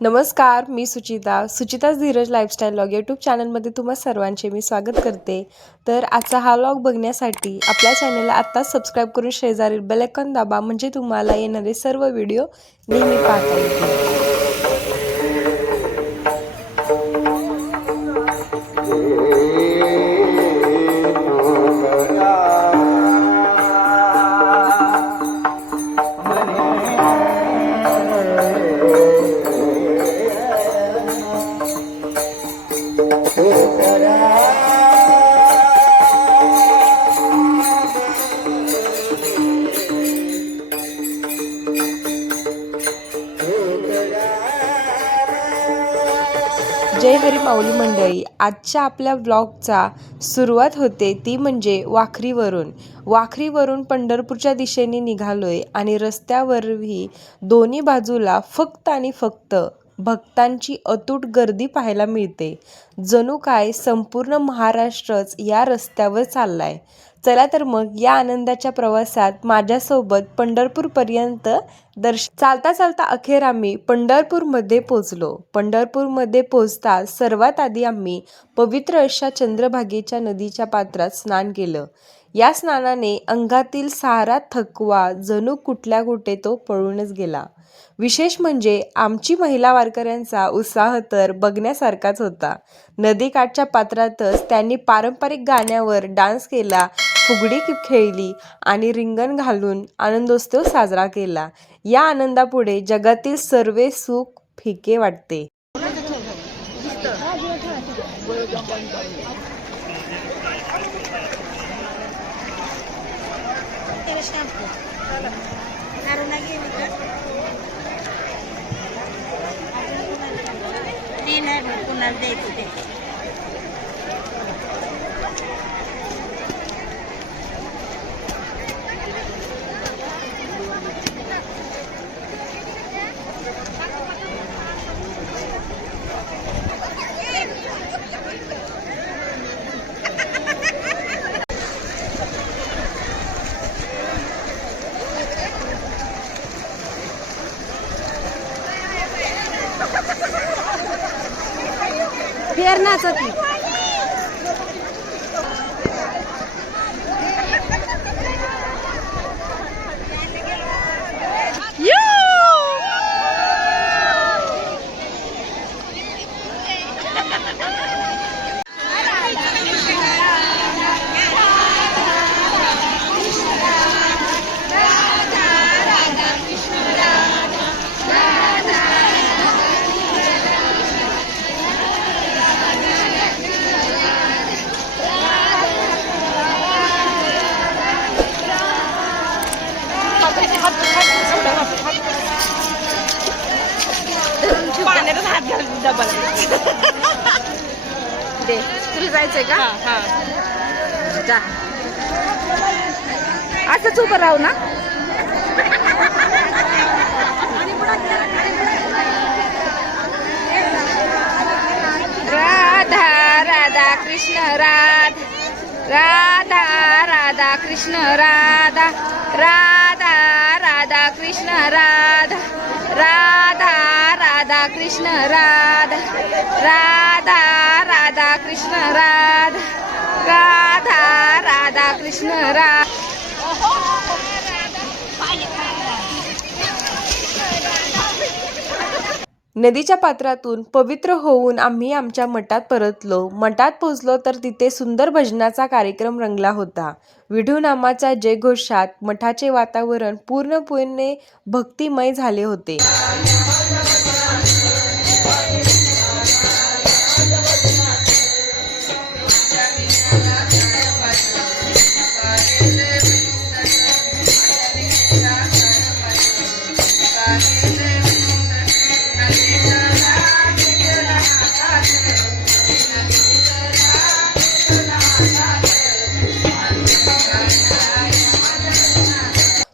नमस्कार, मी सुचिताच Dheeraj lifestyle vlog YouTube चॅनलमध्ये तुम्हा सर्वांचे मी स्वागत करते। तर आजचा हा व्लॉग बघण्यासाठी आपल्या चॅनलला आत्ताच सबस्क्राईब करून शेजारील बेल आयकॉन दाबा, म्हणजे तुम्हाला येणारे सर्व व्हिडिओ नेहमी पाहता येतील। जय हरी माऊली मंडळी, आजच्या आपल्या व्लॉगचा सुरुवात होते ती म्हणजे वाखरीवरून पंढरपूरच्या दिशेने निघालोय आणि रस्त्यावरही दोन्ही बाजूला फक्त आणि फक्त भक्तांची अतूट गर्दी पाहायला मिळते। जणू काय संपूर्ण महाराष्ट्रच या रस्त्यावर चाललाय। चला तर मग या आनंदाच्या प्रवासात माझ्यासोबत पंढरपूरपर्यंत चालता चालता अखेर आम्ही पंढरपूरमध्ये पोहोचलो। पंढरपूरमध्ये पोहोचता सर्वात आधी आम्ही पवित्र अशा चंद्रभागेच्या नदीच्या पात्रात स्नान केलं। या स्नानाने अंगातील सारा थकवा जणू कुठल्या कुठे तो पळूनच गेला। विशेष म्हणजे आमची महिला वारकऱ्यांचा उत्साह तर बघण्यासारखाच होता। नदीकाठच्या पात्रातच त्यांनी पारंपरिक गाण्यावर डान्स केला, फुगडी खेळली आणि रिंगण घालून आनंदोत्सव साजरा केला। या आनंदापुढे जगातील सर्व सुख फिके वाटते। फेरनाचं दे, तुला जायचंय का? जा, असंच उभं राहू ना। राधा राधा कृष्ण राधा, राधा राधा कृष्ण राधा, राधा राधा कृष्ण राधा, राधा राधा कृष्ण राधा, राधा राधा कृष्ण राधा, राधा राधा कृष्ण राधा। नदीच्या पात्रातून पवित्र होऊन आम्ही आमच्या मठात परतलो। मठात पोहोचलो तर तिथे सुंदर भजनाचा कार्यक्रम रंगला होता। विठुनामाच्या जयघोषात मठाचे वातावरण पूर्णपणे भक्तिमय झाले होते।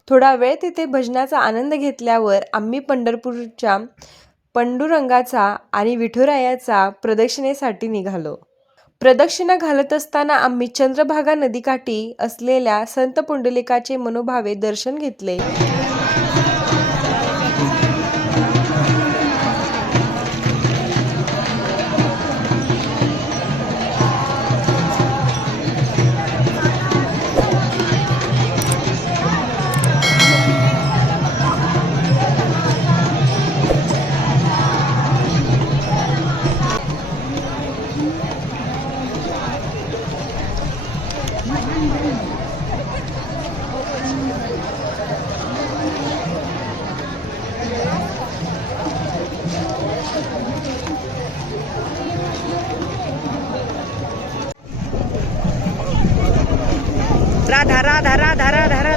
थोडा वेळ तिथे भजनाचा आनंद घेतल्यावर आम्ही पंढरपूरच्या पांडुरंगाचा आणि विठुरायाचा प्रदक्षिणेसाठी निघालो। प्रदक्षिणा घालत असताना आम्ही चंद्रभागा नदीकाठी असलेल्या संत पुंडलिकाचे मनोभावे दर्शन घेतले।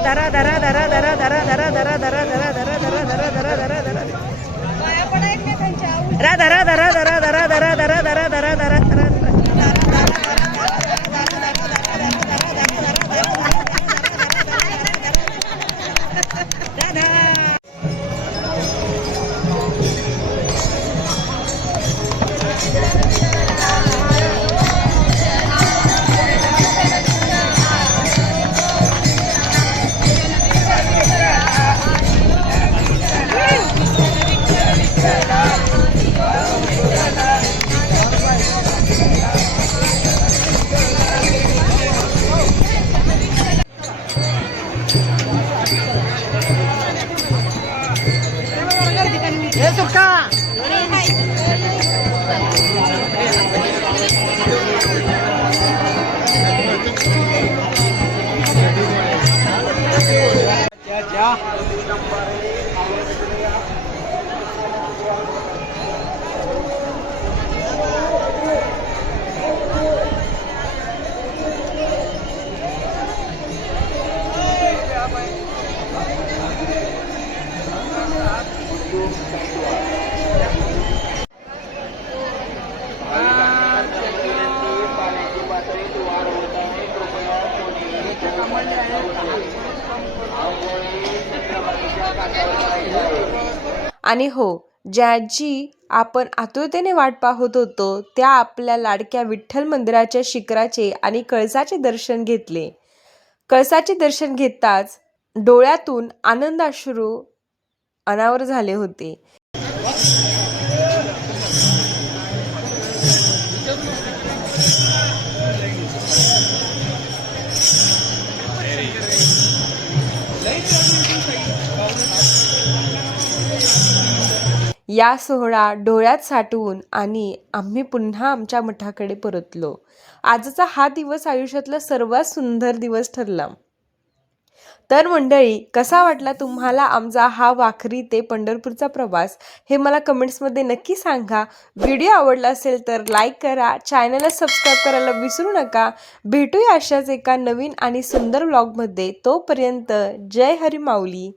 धरा धरा धरा धरा धरा धरा धरा धरा धरा धरा धरा धरा धरा धरा धरा रा धरा धरा धरा धरा धरा धरा धरा धरा धरा धरा आणि हो, ज्याची आपण आतुरतेने वाट पाहत होतो त्या आपल्या लाडक्या विठ्ठल मंदिराच्या शिखराचे आणि कळसाचे दर्शन घेतले. कळसाचे दर्शन घेताच डोळ्यातून आनंदाश्रू अनावर झाले होते. या सोहळा डोळ्यात साठवून आणि आम्ही पुन्हा आमच्या मठाकडे परतलो. आजचा हा दिवस आयुष्यातला सर्वात सुंदर दिवस ठरला. तर मंडळी, कसा वाटला तुम्हाला आमचा हा वाखरी ते पंढरपूरचा प्रवास हे मला कमेंट्समध्ये नक्की सांगा. व्हिडिओ आवडला असेल तर लाईक करा, चॅनलला सबस्क्राईब करायला विसरू नका. भेटूया अशाच एका नवीन आणि सुंदर व्लॉगमध्ये. तोपर्यंत जय हरी माऊली.